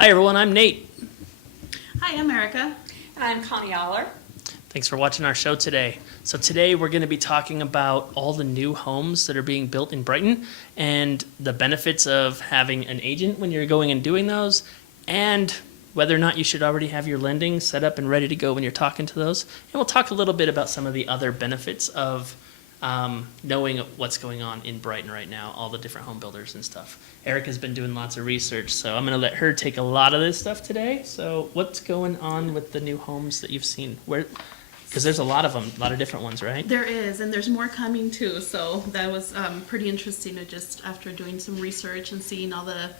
Hi everyone, I'm Nate. Hi, I'm Erica. And I'm Connie Aller. Thanks for watching our show today. So today we're going to be talking about all the new homes that are being built in Brighton and the benefits of having an agent when you're going and doing those, and whether or not you should already have your lending set up and ready to go when you're talking to those. And we'll talk a little bit about some of the other benefits of knowing what's going on in Brighton right now, all the different home builders and stuff. Erica's been doing lots of research, so I'm going to let her take a lot of this stuff today. So what's going on with the new homes that you've seen? Because there's a lot of them, a lot of different ones, right? There is, and there's more coming too. So that was pretty interesting to just after doing some research and seeing all the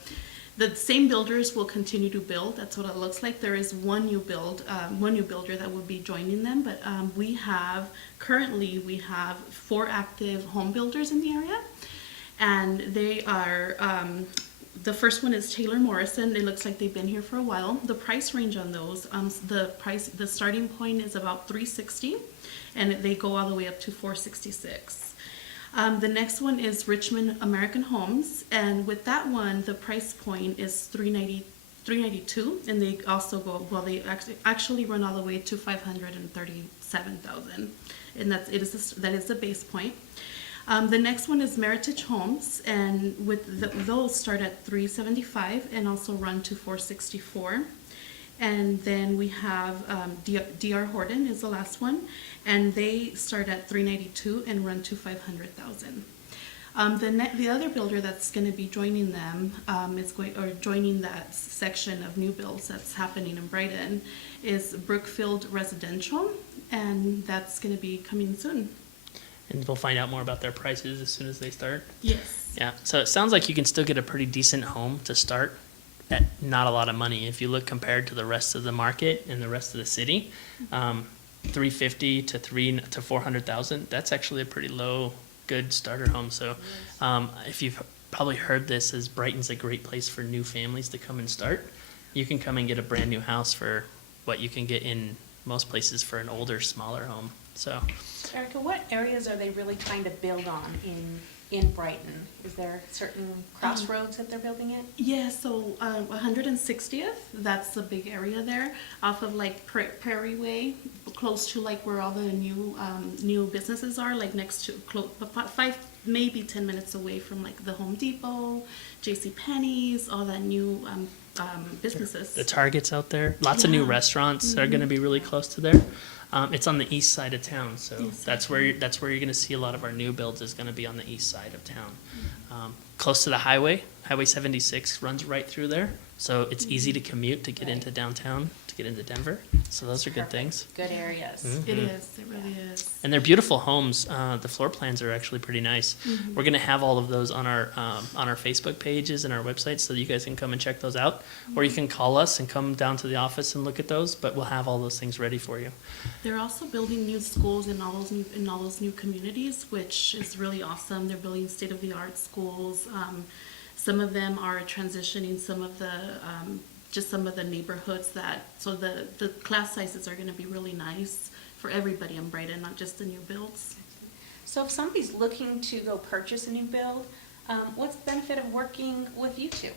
same builders will continue to build. That's what it looks like. There is one new builder that will be joining them, but currently we have 4 active home builders in the area, and they are. The first one is Taylor Morrison. It looks like they've been here for a while. The price range on those, the starting point is about $360, and they go all the way up to $466. The next one is Richmond American Homes, and with that one, the price point is $392, and they also go, well, they actually run all the way to $537,000, and that is the base point. The next one is Meritage Homes, and those start at $375 and also run to $464. And then we have DR Horton is the last one, and they start at $392 and run to $500,000. The other builder that's going to be joining them joining that section of new builds that's happening in Brighton is Brookfield Residential, and that's going to be coming soon. And we'll find out more about their prices as soon as they start. Yes. Yeah, so it sounds like you can still get a pretty decent home to start at not a lot of money. If you look compared to the rest of the market and the rest of the city, $350,000 to $400,000, that's actually a pretty low, good starter home. So if you've probably heard this, as Brighton's a great place for new families to come and start, you can come and get a brand new house for what you can get in most places for an older, smaller home. So, Erica, what areas are they really trying to build on in Brighton? Is there certain crossroads that they're building at? Yeah, so 160th, that's a big area there, off of like Prairie Way, close to like where all the new businesses are, like next to 5 maybe 10 minutes away from like the Home Depot, J.C. Penney's, all that new businesses. the Targets out there, lots of new restaurants are going to be really close to there. It's on the east side of town, so that's where you're going to see a lot of our new builds is going to be on the east side of town. Close to the highway, Highway 76 runs right through there, so it's easy to commute to get into downtown, to get into Denver. So those are good things. Good areas. Mm-hmm. It is, it really is. And they're beautiful homes. The floor plans are actually pretty nice. We're going to have all of those on our Facebook pages and our website, so you guys can come and check those out. Or you can call us and come down to the office and look at those, but we'll have all those things ready for you. They're also building new schools in all those new communities, which is really awesome. They're building state-of-the-art schools. Some of them are transitioning some of the neighborhoods so the class sizes are going to be really nice for everybody in Brighton, not just the new builds. So if somebody's looking to go purchase a new build, what's the benefit of working with you two?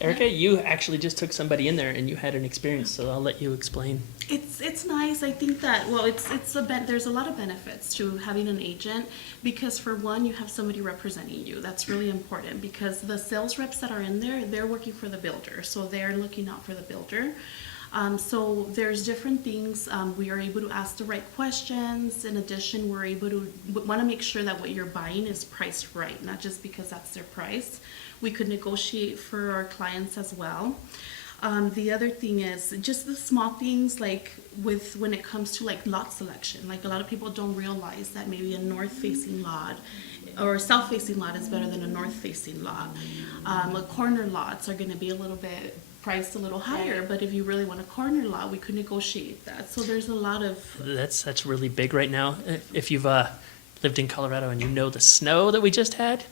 Erica, you actually just took somebody in there and you had an experience, so I'll let you explain. It's nice. I think that there's a lot of benefits to having an agent, because for one, you have somebody representing you. That's really important, because the sales reps that are in there, they're working for the builder, so they're looking out for the builder. So there's different things. We are able to ask the right questions. In addition, we want to make sure that what you're buying is priced right, not just because that's their price. We could negotiate for our clients as well. The other thing is just the small things, like when it comes to like lot selection. Like a lot of people don't realize that maybe a north-facing lot or a south-facing lot is better than a north-facing lot. Corner lots are going to be a little bit priced a little higher, but if you really want a corner lot, we could negotiate that. So there's a lot of That's really big right now. If you've lived in Colorado and you know the snow that we just had,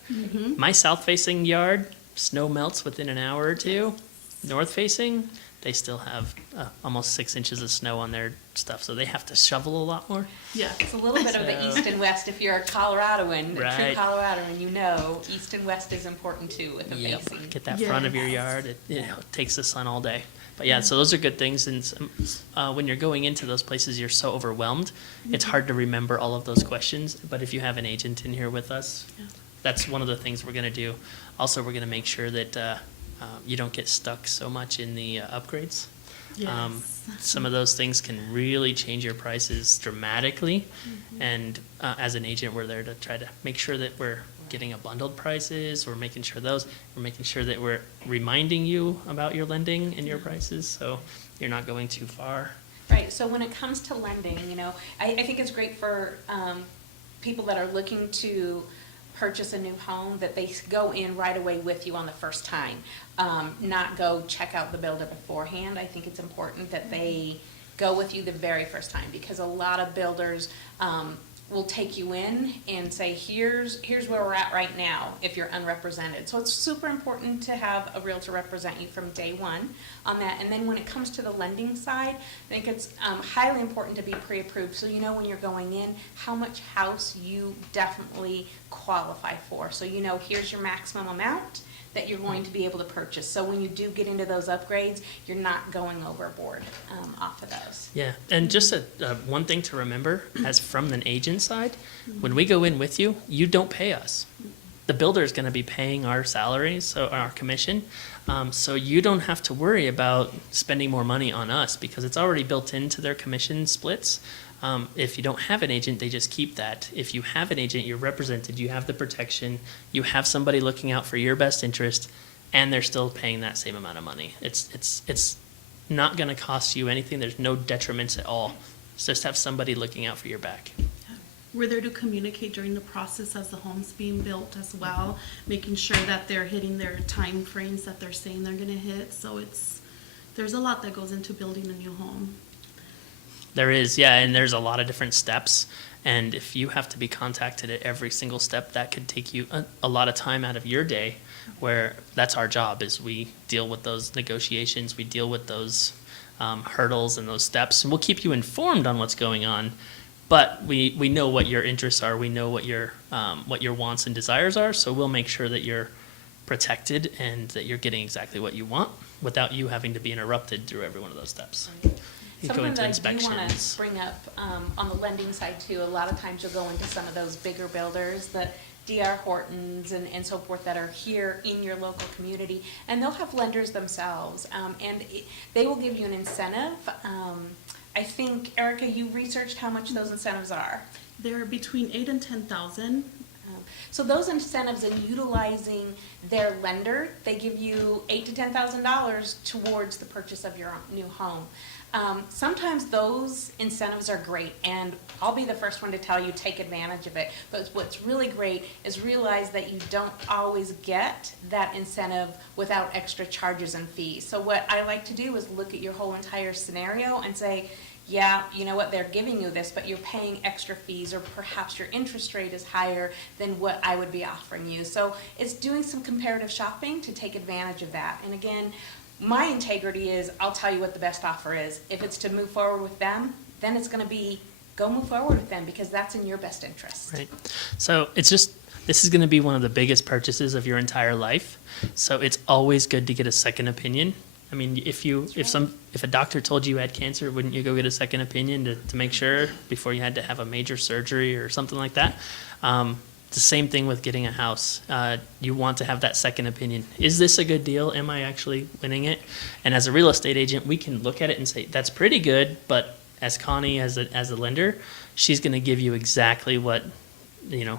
my south-facing yard, snow melts within an hour or two. North facing, they still have almost 6 inches of snow on their stuff, so they have to shovel a lot more. Yeah. It's a little bit of the So- east and west. If you're a Coloradoan, a true Right. Coloradoan, you know east and west is important too with the Yep. facing. Get that front of your Yes. yard. It takes the sun all day. But yeah, so those are good things. And when you're going into those places, you're so overwhelmed. It's hard to remember all of those questions. But if you have an agent in here with us, Yeah. that's one of the things we're going to do. Also, we're going to make sure that you don't get stuck so much in the upgrades. Yes. Some of those things can really change your prices dramatically. And as an agent, we're there to try to make sure that we're getting a bundled prices. We're making sure that we're reminding you about your lending and your prices, so you're not going too far. Right, so when it comes to lending, I think it's great for people that are looking to purchase a new home, that they go in right away with you on the first time, not go check out the builder beforehand. I think it's important that they go with you the very first time, because a lot of builders will take you in and say, here's where we're at right now if you're unrepresented. So it's super important to have a realtor represent you from day one on that. And then when it comes to the lending side, I think it's highly important to be pre-approved, so you know when you're going in how much house you definitely qualify for. So you know here's your maximum amount that you're going to be able to purchase. So when you do get into those upgrades, you're not going overboard off of those. Yeah, and just one thing to remember, as from an agent side, when we go in with you, you don't pay us. The builder is going to be paying our salaries, so our commission. So you don't have to worry about spending more money on us, because it's already built into their commission splits. If you don't have an agent, they just keep that. If you have an agent, you're represented, you have the protection, you have somebody looking out for your best interest, and they're still paying that same amount of money. It's not going to cost you anything. There's no detriments at all. Just have somebody looking out for your back. We're there to communicate during the process as the home's being built as well, making sure that they're hitting their time frames that they're saying they're going to hit. So there's a lot that goes into building a new home. There is, yeah, and there's a lot of different steps. And if you have to be contacted at every single step, that could take you a lot of time out of your day, where that's our job, is we deal with those negotiations, we deal with those hurdles and those steps, and we'll keep you informed on what's going on. But we know what your interests are, we know what your wants and desires are, so we'll make sure that you're protected and that you're getting exactly what you want without you having to be interrupted through every one of those steps. You go Something into that I do want to inspections. bring up on the lending side too, a lot of times you'll go into some of those bigger builders, the D.R. Hortons and so forth, that are here in your local community, and they'll have lenders themselves, and they will give you an incentive. I think, Erica, you researched how much those incentives are. They're between 8,000 and 10,000. So those incentives in utilizing their lender, they give you $8,000 to $10,000 towards the purchase of your new home. Sometimes those incentives are great, and I'll be the first one to tell you take advantage of it. But what's really great is realize that you don't always get that incentive without extra charges and fees. So what I like to do is look at your whole entire scenario and say, yeah, you know what, they're giving you this, but you're paying extra fees, or perhaps your interest rate is higher than what I would be offering you. So it's doing some comparative shopping to take advantage of that. And again, my integrity is, I'll tell you what the best offer is. If it's to move forward with them, then it's going to be, go move forward with them, because that's in your best interest. Right. So this is going to be one of the biggest purchases of your entire life. So it's always good to get a second opinion. I mean, if a doctor told you had cancer, wouldn't you go get a second opinion to make sure before you had to have a major surgery or something like that? It's the same thing with getting a house. You want to have that second opinion. Is this a good deal? Am I actually winning it? And as a real estate agent, we can look at it and say, that's pretty good, but as Connie, as a lender, she's going to give you exactly what,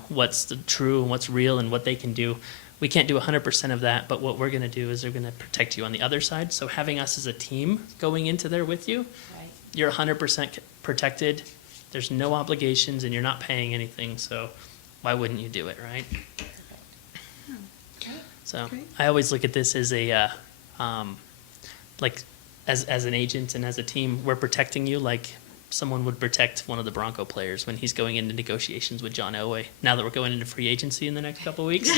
what's the true and what's real and what they can do. We can't do 100% of that, but what we're going to do is they're going to protect you on the other side. So having us as a team going into there with you, Right. you're 100% protected. There's no obligations, and you're not paying anything. So why wouldn't you do it, right? So Great. I always look at this as a, as an agent and as a team, we're protecting you like someone would protect one of the Bronco players when he's going into negotiations with John Elway. Now that we're going into free agency in the next couple of weeks,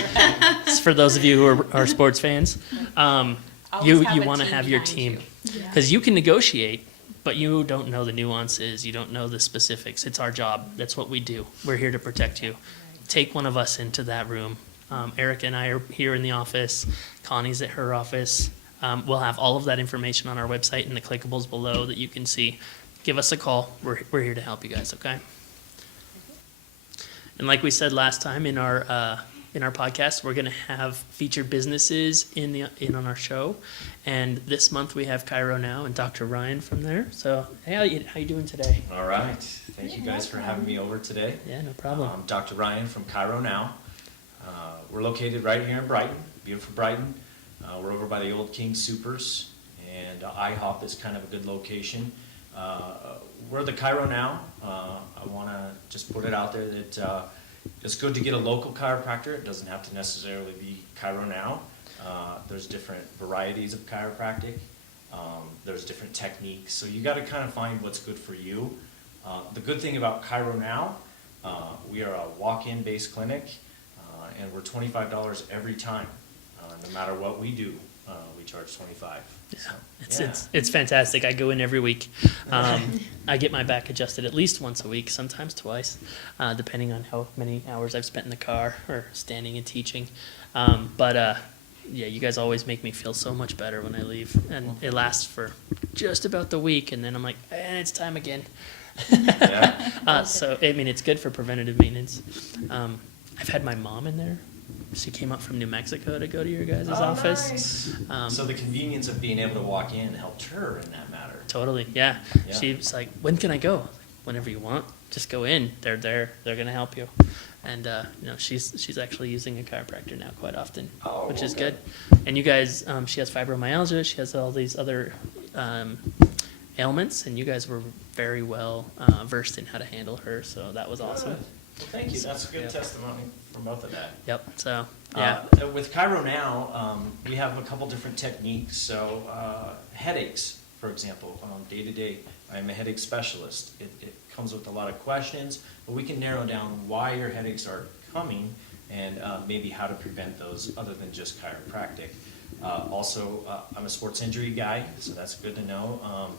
it's for those of you who are sports fans. I'll always have You a want to team have your behind team, you. because you can negotiate, but you don't know the nuances. You don't know the specifics. It's our job. That's what we do. We're here to protect you. Take one of us into that room. Erica and I are here in the office. Connie's at her office. We'll have all of that information on our website and the clickables below that you can see. Give us a call. We're here to help you guys, okay? And like we said last time in our podcast, we're going to have featured businesses in on our show. And this month we have ChiroNow and Dr. Ryan from there. So, hey, how you doing today? All right. Thank you guys for having me over today. Yeah, no problem. I'm Dr. Ryan from ChiroNow. We're located right here in Brighton, beautiful Brighton. We're over by the old King Supers, and IHOP is kind of a good location. We're the ChiroNow. I want to just put it out there that it's good to get a local chiropractor. It doesn't have to necessarily be ChiroNow. There's different varieties of chiropractic. There's different techniques. So you got to kind of find what's good for you. The good thing about ChiroNow, we are a walk-in based clinic, and we're $25 every time. No matter what we do, we charge $25. So, It's fantastic. I go in every week. I get my back adjusted at least once a week, sometimes twice, depending on how many hours I've spent in the car or standing and teaching. Yeah, you guys always make me feel so much better when I leave, and it lasts for just about the week, and then I'm like, and it's time again. Yeah. So I mean, it's good for preventative maintenance. I've had my mom in there. She came up from New Mexico to go to your guys' office. Nice. So the convenience of being able to walk in helped her in that matter. Totally, yeah. Yeah. She was like, when can I go? Whenever you want, just go in. They're there. They're going to help you. And, she's actually using a chiropractor now quite often, which is okay. good. And you guys, she has fibromyalgia. She has all these other ailments, and you guys were very well versed in how to handle her, so that was awesome. Good. Well, thank you. That's a good testimony for both of that. Yep, so, yeah. With ChiroNow, we have a couple different techniques. So headaches, for example, day to day, I'm a headache specialist. It comes with a lot of questions, but we can narrow down why your headaches are coming and maybe how to prevent those other than just chiropractic. Also, I'm a sports injury guy, so that's good to know.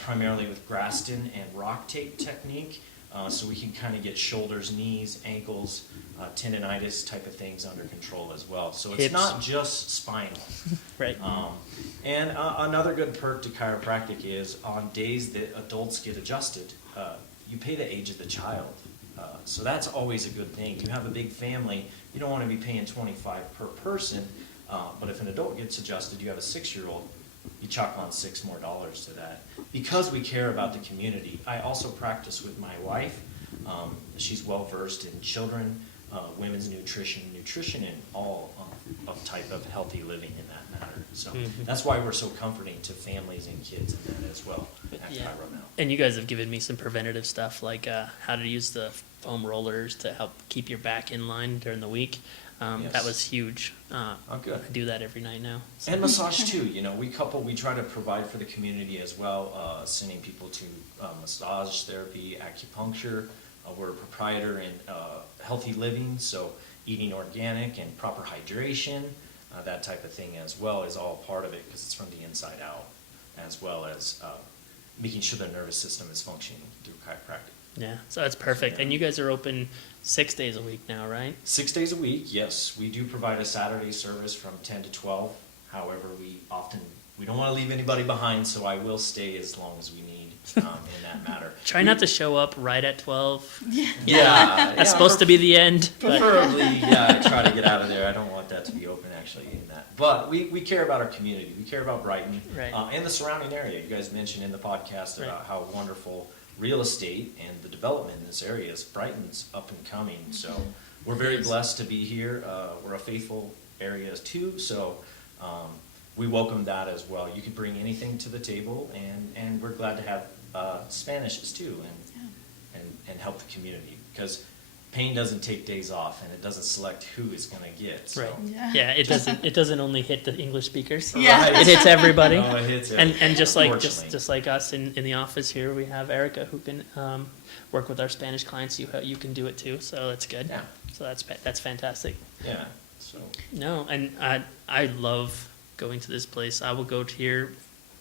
Primarily with Graston and rock tape technique. So we can kind of get shoulders, knees, ankles, tendonitis type of things under control as well. So it's Hips. not just spinal. Right. And another good perk to chiropractic is on days that adults get adjusted, you pay the age of the child. So that's always a good thing. You have a big family, you don't want to be paying $25 per person, but if an adult gets adjusted, you have a 6-year-old, you chalk on $6 more to that. Because we care about the community, I also practice with my wife. She's well versed in children, women's nutrition and all of type of healthy living in that matter. So that's why we're so comforting to families and kids in that as well at ChiroNow. And you guys have given me some preventative stuff, like how to use the foam rollers to help keep your back in line during the week. Yes. That was huge. Good. I do that every night now. So. And massage too. We try to provide for the community as well, sending people to massage therapy, acupuncture. We're a proprietor in healthy living, so eating organic and proper hydration, that type of thing as well is all part of it because it's from the inside out, as well as making sure the nervous system is functioning through chiropractic. Yeah, so that's perfect. And you guys are open 6 days a week now, right? 6 days a week, yes. We do provide a Saturday service from 10 to 12. However, we don't want to leave anybody behind, so I will stay as long as we need in that matter. Try not to show up right at 12. Yeah. That's supposed to be the end. But Preferably, I try to get out of there. I don't want that to be open actually in that. But we care about our community. We care about Brighton Right. And the surrounding area. You guys mentioned in the podcast about Right. how wonderful real estate and the development in this area is. Brighton's up and coming, so we're very blessed to be here. We're a faithful area too, so we welcome that as well. You can bring anything to the table, and we're glad to have Spanishes too, and help the community, because pain doesn't take days off, and it doesn't select who is going to get. So. right. Yeah. Yeah, it doesn't only hit the English speakers. Yeah. Right. It hits everybody. No, it hits And just like unfortunately. just like us in the office here, we have Erica who can work with our Spanish clients. You can do it too, so that's good. Yeah. So that's fantastic. Yeah. So No, and I love going to this place. I will go to here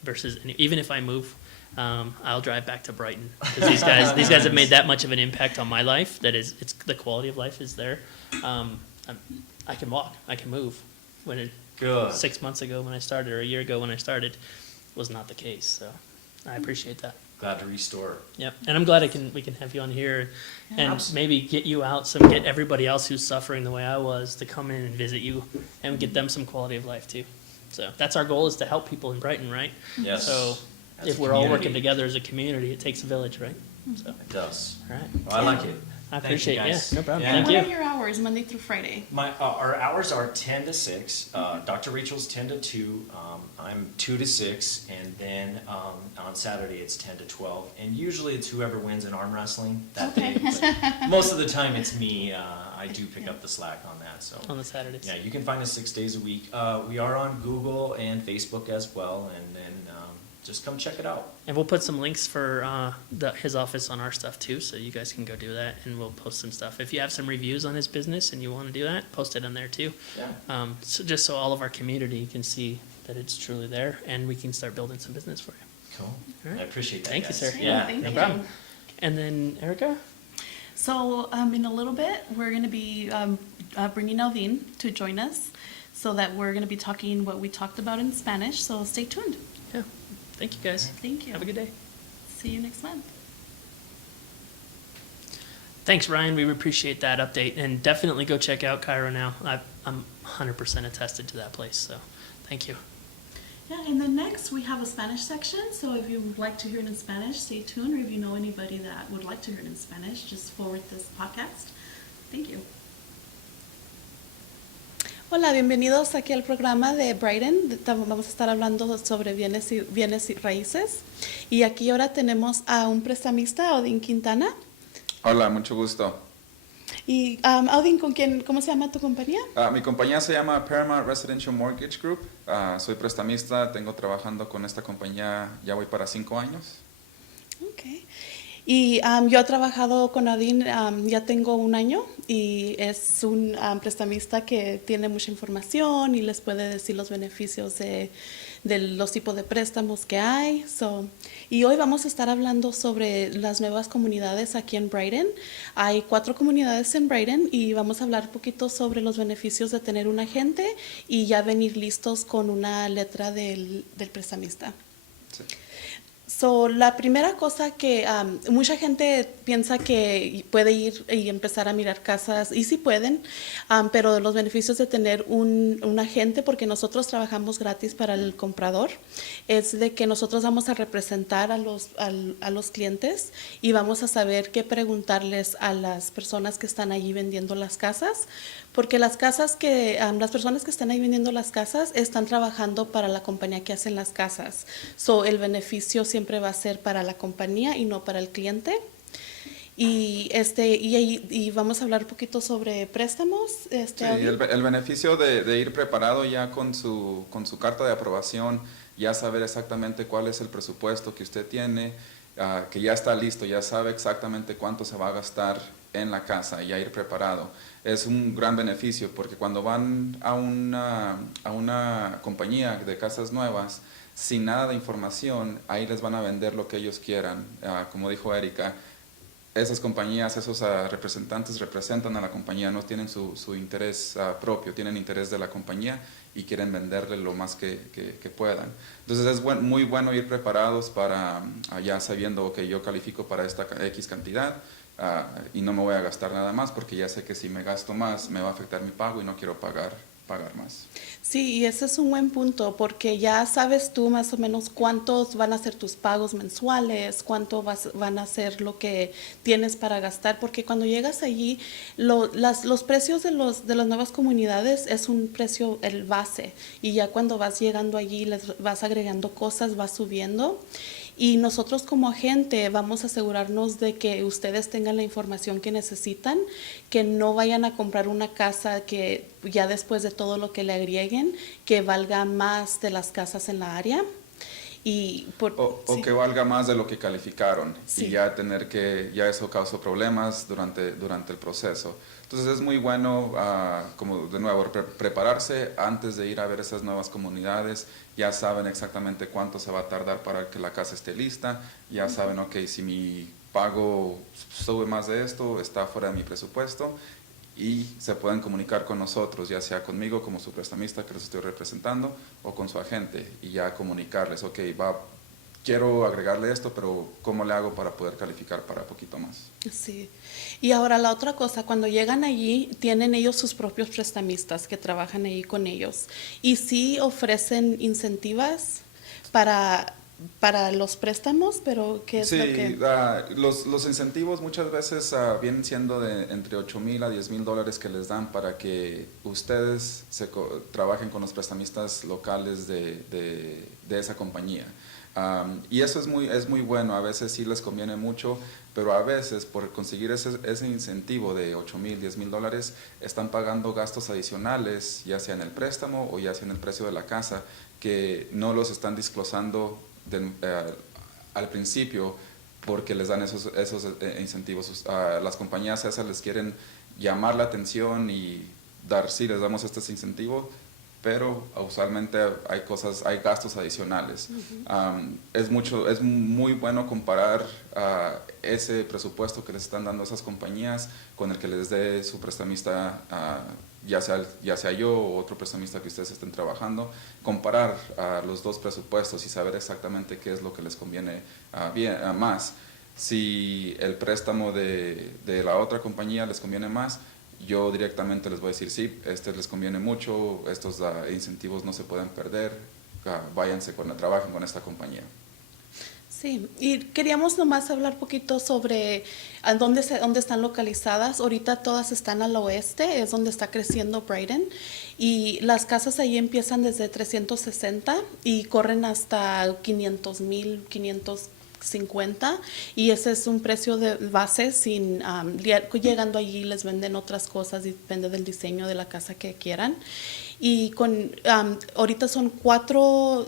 versus even if I move, I'll drive back to Brighton because these guys have made that much of an impact on my life that it's the quality of life is there. I can walk, I can move. When it, Good. 6 months ago when I started, or a year ago when I started, was not the case. So I appreciate that. Glad to restore. Yep, and I'm glad we can have you on here, and Absolutely. maybe get you out get everybody else who's suffering the way I was to come in and visit you, and get them some quality of life too. So that's our goal, is to help people in Brighton, right? Yes. So As if a we're all community. working together as a community, it takes a village, right? So It does. all right, Well, I like it. I Thank you, appreciate it. Yeah, guys. no problem. Yeah. Thank What you. are your hours, Monday through Friday? Our hours are 10 to 6. Dr. Rachel's 10 to 2. I'm 2 to 6. And then on Saturday, it's 10 to 12. And usually it's whoever wins in arm wrestling that Okay. day. But most of the time, it's me. I do pick up the slack on that. So On the Saturdays. yeah, you can find us 6 days a week. We are on Google and Facebook as well. And then just come check it out. And we'll put some links for his office on our stuff too, so you guys can go do that, and we'll post some stuff. If you have some reviews on his business and you want to do that, post it on there too. Yeah. So just so all of our community can see that it's truly there, and we can start building some business for you. Cool. All right. I appreciate that. Thank you, guys. sir. Yeah. Thank No you. problem. And then Erica? So in a little bit, we're going to be bringing Alvin to join us, so that we're going to be talking what we talked about in Spanish. So stay tuned. Yeah. Thank you, guys. Thank you. Have a good day. See you next month. Thanks, Ryan. We appreciate that update, and definitely go check out ChiroNow. I'm 100% attested to that place, so thank you. Yeah, and then next we have a Spanish section. So if you would like to hear it in Spanish, stay tuned. Or if you know anybody that would like to hear it in Spanish, just forward this podcast. Thank you. Hola, bienvenidos aquí al programa de Brighton. Vamos a estar hablando sobre bienes y raíces. Y aquí ahora tenemos a un prestamista, Odín Quintana. Hola, mucho gusto. Y Odín, ¿cómo se llama tu compañía? Mi compañía se llama Paramount Residential Mortgage Group. Soy prestamista, tengo trabajando con esta compañía, ya voy para 5 años. Okay. Y yo he trabajado con Odín, ya tengo 1 año, y es un prestamista que tiene mucha información y les puede decir los beneficios de los tipos de préstamos que hay. Y hoy vamos a estar hablando sobre las nuevas comunidades aquí en Brighton. Hay 4 comunidades en Brighton y vamos a hablar un poquito sobre los beneficios de tener un agente y ya venir listos con una letra del prestamista. Sí. La primera cosa que mucha gente piensa que puede ir y empezar a mirar casas, y sí pueden, pero los beneficios de tener un agente, porque nosotros trabajamos gratis para el comprador, es de que nosotros vamos a representar a los clientes y vamos a saber qué preguntarles a las personas que están allí vendiendo las casas, porque las personas que están ahí vendiendo las casas están trabajando para la compañía que hacen las casas. El beneficio siempre va a ser para la compañía y no para el cliente. Y vamos a hablar un poquito sobre préstamos. Sí, el beneficio de ir preparado ya con su carta de aprobación, ya saber exactamente cuál es el presupuesto que usted tiene, que ya está listo, ya sabe exactamente cuánto se va a gastar en la casa y ya ir preparado. Es un gran beneficio porque cuando van a una compañía de casas nuevas, sin nada de información, ahí les van a vender lo que ellos quieran. Como dijo Erika, esas compañías, esos representantes representan a la compañía, no tienen su interés propio, tienen interés de la compañía y quieren venderle lo más que puedan. Entonces es muy bueno ir preparados para ya sabiendo que yo califico para esta X cantidad y no me voy a gastar nada más porque ya sé que si me gasto más me va a afectar mi pago y no quiero pagar más. Sí, y ese es un buen punto, porque ya sabes tú más o menos cuántos van a ser tus pagos mensuales, cuánto van a ser lo que tienes para gastar, porque cuando llegas allí, los precios de las nuevas comunidades es un precio, el base, y ya cuando vas llegando allí, les vas agregando cosas, vas subiendo. Y nosotros como agente vamos a asegurarnos de que ustedes tengan la información que necesitan, que no vayan a comprar una casa que ya después de todo lo que le agreguen, que valga más de las casas en la área. y por, O sí. que valga más de lo que calificaron Sí. y ya tener que, ya eso causó problemas durante el proceso. Entonces es muy bueno, como de nuevo, prepararse antes de ir a ver esas nuevas comunidades. Ya saben exactamente cuánto se va a tardar para que la casa esté lista. Ya saben, ok, si mi pago sube más de esto, está fuera de mi presupuesto. Y se pueden comunicar con nosotros, ya sea conmigo como su prestamista que les estoy representando o con su agente y ya comunicarles, ok, quiero agregarle esto, pero ¿cómo le hago para poder calificar para poquito más? Sí. Y ahora la otra cosa, cuando llegan allí, tienen ellos sus propios prestamistas que trabajan ahí con ellos. Y sí ofrecen incentivas para los préstamos, pero ¿qué es Sí, lo que...? los incentivos muchas veces vienen siendo de entre $8,000 a $10,000 que les dan para que ustedes trabajen con los prestamistas locales de esa compañía. Y eso es muy bueno, a veces sí les conviene mucho, pero a veces por conseguir ese incentivo de $8,000, $10,000 están pagando gastos adicionales, ya sea en el préstamo o ya sea en el precio de la casa, que no los están disclosando al principio porque les dan esos incentivos. Las compañías esas les quieren llamar la atención y sí, les damos este incentivo, pero usualmente hay gastos adicionales. Es muy bueno comparar ese presupuesto que les están dando esas compañías con el que les dé su prestamista, ya sea yo o otro prestamista que ustedes estén trabajando, comparar los dos presupuestos y saber exactamente qué es lo que les conviene más. Si el préstamo de la otra compañía les conviene más, yo directamente les voy a decir, sí, les conviene mucho, estos incentivos no se pueden perder, trabajen con esta compañía. Sí, y queríamos nomás hablar poquito sobre dónde están localizadas. Ahorita todas están al oeste, es donde está creciendo Brighton. Y las casas ahí empiezan desde 360 y corren hasta 500,000, 550. Y ese es un precio de base sin llegando allí les venden otras cosas, depende del diseño de la casa que quieran. Y ahorita son cuatro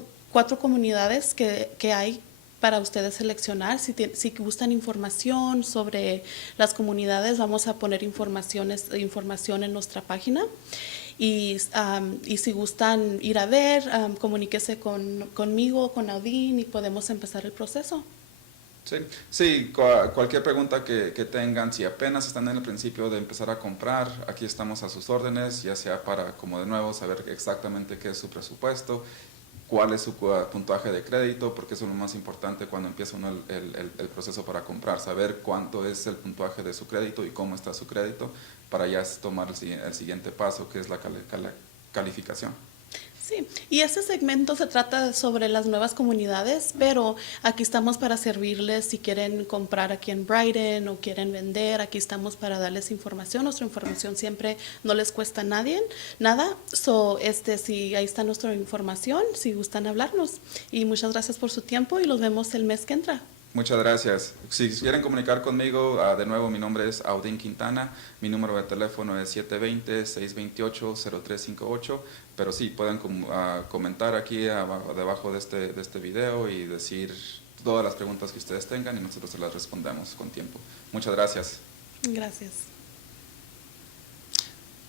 comunidades que hay para ustedes seleccionar. Si gustan información sobre las comunidades, vamos a poner información en nuestra página. Y si gustan ir a ver, comuníquese conmigo, con Audín y podemos empezar el proceso. Sí, cualquier pregunta que tengan, si apenas están en el principio de empezar a comprar, aquí estamos a sus órdenes, ya sea para, como de nuevo, saber exactamente qué es su presupuesto, cuál es su puntaje de crédito, porque eso es lo más importante cuando empieza uno el proceso para comprar, saber cuánto es el puntaje de su crédito y cómo está su crédito, para ya tomar el siguiente paso, que es la calificación. Sí, y este segmento se trata sobre las nuevas comunidades, pero aquí estamos para servirles si quieren comprar aquí en Brighton o quieren vender, aquí estamos para darles información. Nuestra información siempre no les cuesta a nadie, nada. Si ahí está nuestra información, si gustan hablarnos. Y muchas gracias por su tiempo y los vemos el mes que entra. Muchas gracias. Si quieren comunicar conmigo, de nuevo mi nombre es Audín Quintana, mi número de teléfono es 720-628-0358, pero sí, pueden comentar aquí debajo de este video y decir todas las preguntas que ustedes tengan y nosotros se las respondemos con tiempo. Muchas gracias. Gracias.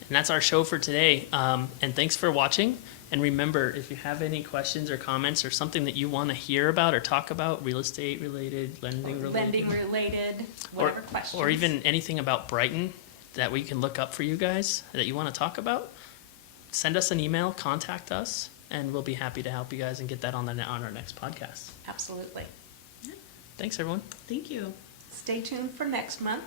And that's our show for today. And thanks for watching. And remember, if you have any questions or comments or something that you want to hear about or talk about, real estate related, lending Lending-related, whatever questions. or even anything about Brighton that we can look up for you guys that you want to talk about, send us an email, contact us, and we'll be happy to help you guys and get that on our next podcast. Absolutely. Thanks, everyone. Thank you. Stay tuned for next month.